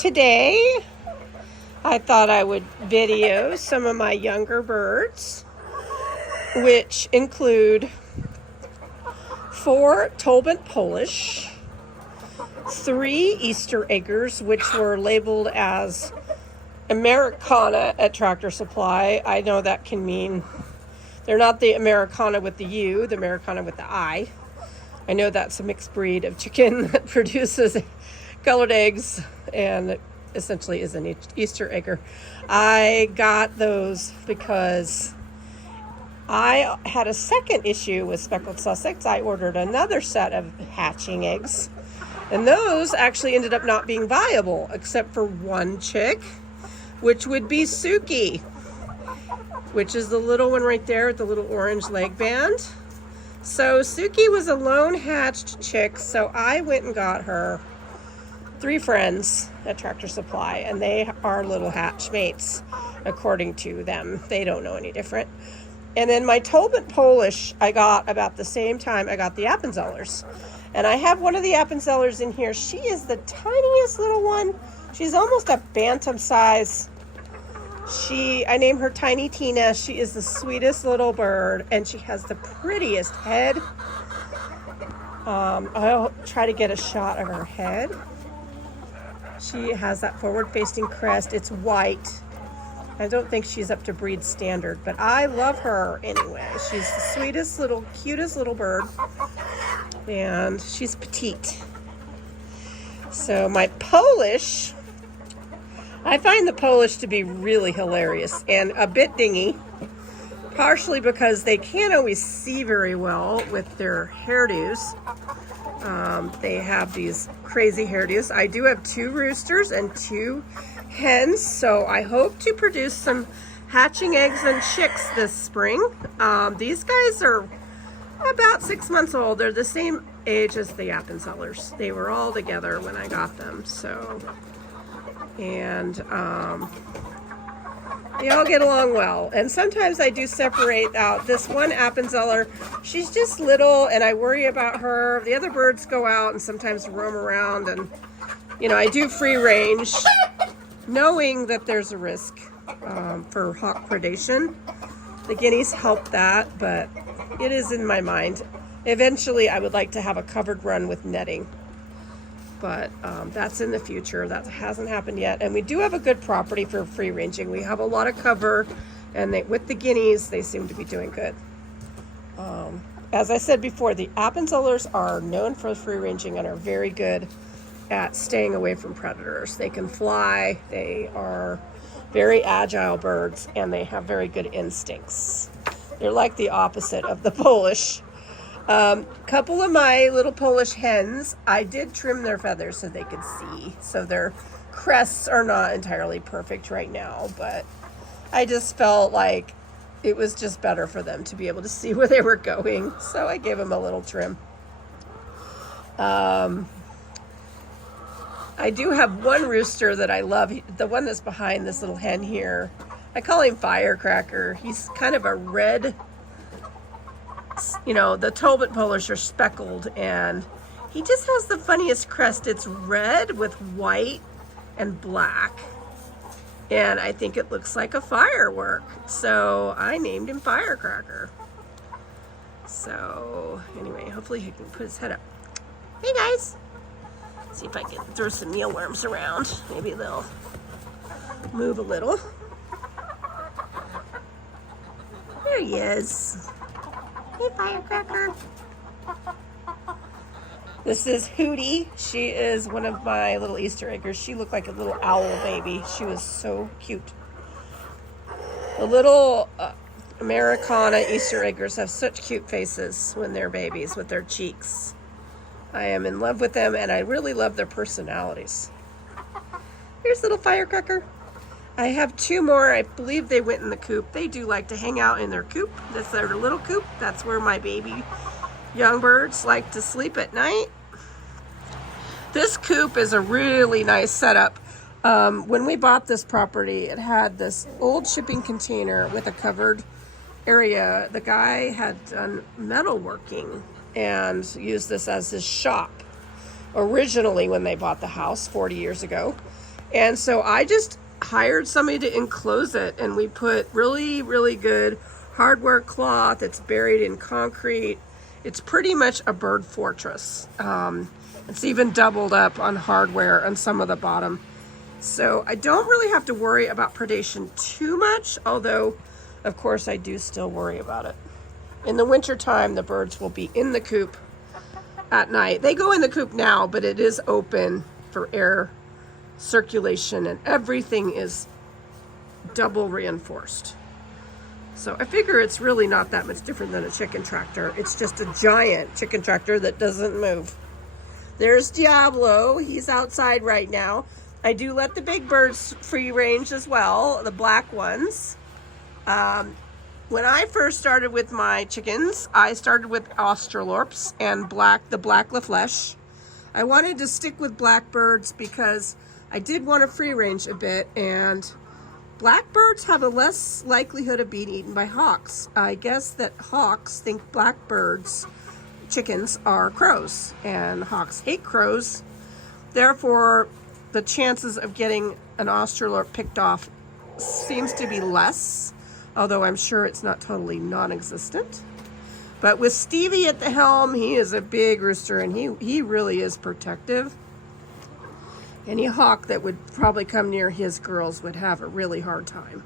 Today, I thought I would video some of my younger birds, which include 4 Tolbunt Polish, 3 Easter eggers, which were labeled as Americana at Tractor Supply. I know that can mean they're not the Americana with the U, the Americana with the I. I know that's a mixed breed of chicken that produces colored eggs and essentially is an Easter egger. I got those because I had a second issue with speckled Sussex. I ordered another set of hatching eggs, and those actually ended up not being viable except for one chick, which would be Suki, which is the little one right there with the little orange leg band. So Suki was a lone hatched chick, so I went and got her 3 friends at Tractor Supply, and they are little hatch mates, according to them. They don't know any different. And then my Tolbunt Polish, I got about the same time I got the Appenzellers. And I have one of the Appenzellers in here. She is the tiniest little one. She's almost a bantam size. I name her Tiny Tina. She is the sweetest little bird, and she has the prettiest head. I'll try to get a shot of her head. She has that forward-facing crest. It's white. I don't think she's up to breed standard, but I love her anyway. She's the sweetest little, cutest little bird, and she's petite. So my Polish, I find the Polish to be really hilarious and a bit dingy, partially because they can't always see very well with their hairdos. They have these crazy hairdos. I do have 2 roosters and 2 hens, so I hope to produce some hatching eggs and chicks this spring. These guys are about 6 months old. They're the same age as the Appenzellers. They were all together when I got them, so, and they all get along well. And sometimes I do separate out this one Appenzeller. She's just little, and I worry about her. The other birds go out and sometimes roam around, and, you know, I do free range, knowing that there's a risk for hawk predation. The guineas help that, but it is in my mind. Eventually, I would like to have a covered run with netting, but that's in the future. That hasn't happened yet, and we do have a good property for free ranging. We have a lot of cover, and with the guineas, they seem to be doing good. As I said before, the Appenzellers are known for free ranging and are very good at staying away from predators. They can fly, they are very agile birds, and they have very good instincts. They're like the opposite of the Polish. Couple of my little Polish hens, I did trim their feathers so they could see. So their crests are not entirely perfect right now, but I just felt like it was just better for them to be able to see where they were going. So I gave them a little trim. I do have one rooster that I love, the one that's behind this little hen here. I call him Firecracker. He's kind of a red, you know, the Tolbunt Polish are speckled, and he just has the funniest crest. It's red with white and black, and I think it looks like a firework, so I named him Firecracker. So anyway, hopefully he can put his head up. Hey guys, see if I can throw some mealworms around. Maybe they'll move a little. There he is. Hey, Firecracker. This is Hootie. She is one of my little Easter eggers. She looked like a little owl baby. She was so cute. The little Americana Easter eggers have such cute faces when they're babies with their cheeks. I am in love with them, and I really love their personalities. Here's little Firecracker. I have 2 more. I believe they went in the coop. They do like to hang out in their coop. That's their little coop. That's where my baby young birds like to sleep at night. This coop is a really nice setup. When we bought this property, it had this old shipping container with a covered area. The guy had done metalworking and used this as his shop originally when they bought the house 40 years ago. And so I just hired somebody to enclose it, and we put really, really good hardware cloth. It's buried in concrete. It's pretty much a bird fortress. It's even doubled up on hardware on some of the bottom. So I don't really have to worry about predation too much, although of course I do still worry about it. In the winter time, the birds will be in the coop at night. They go in the coop now, but it is open for air circulation and everything is double reinforced. So I figure it's really not that much different than a chicken tractor. It's just a giant chicken tractor that doesn't move. There's Diablo. He's outside right now. I do let the big birds free range as well, the black ones. When I first started with my chickens, I started with Australorps and the black La Flèche. I wanted to stick with blackbirds because I did want to free range a bit, and blackbirds have a less likelihood of being eaten by hawks. I guess that hawks think blackbirds, chickens, are crows, and hawks hate crows. Therefore, the chances of getting an Australorp picked off seems to be less, although I'm sure it's not totally non-existent. But with Stevie at the helm, he is a big rooster, and he really is protective. Any hawk that would probably come near his girls would have a really hard time.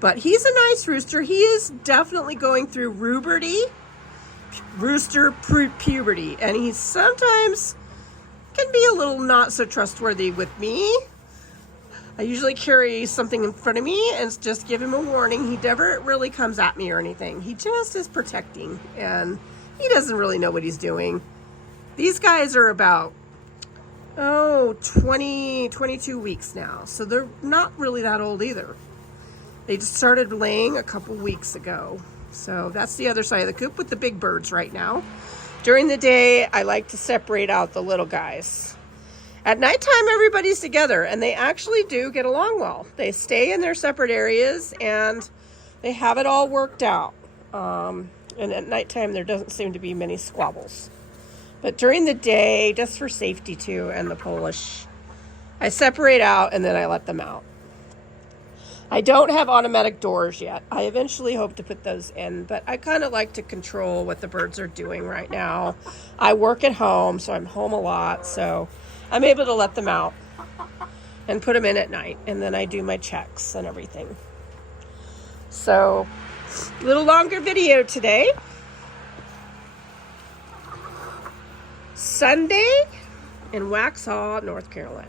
But he's a nice rooster. He is definitely going through rooster puberty, and he sometimes can be a little not so trustworthy with me. I usually carry something in front of me and just give him a warning. He never really comes at me or anything. He just is protecting, and he doesn't really know what he's doing. These guys are about 22 weeks now, so they're not really that old either. They just started laying a couple weeks ago. So that's the other side of the coop with the big birds right now. During the day, I like to separate out the little guys. At nighttime, everybody's together, and they actually do get along well. They stay in their separate areas, and they have it all worked out. And at nighttime, there doesn't seem to be many squabbles. But during the day, just for safety too, and the Polish, I separate out and then I let them out. I don't have automatic doors yet. I eventually hope to put those in, but I kind of like to control what the birds are doing right now. I work at home, so I'm home a lot, so I'm able to let them out and put them in at night, and then I do my checks and everything. So, a little longer video today. Sunday in Waxhaw, North Carolina.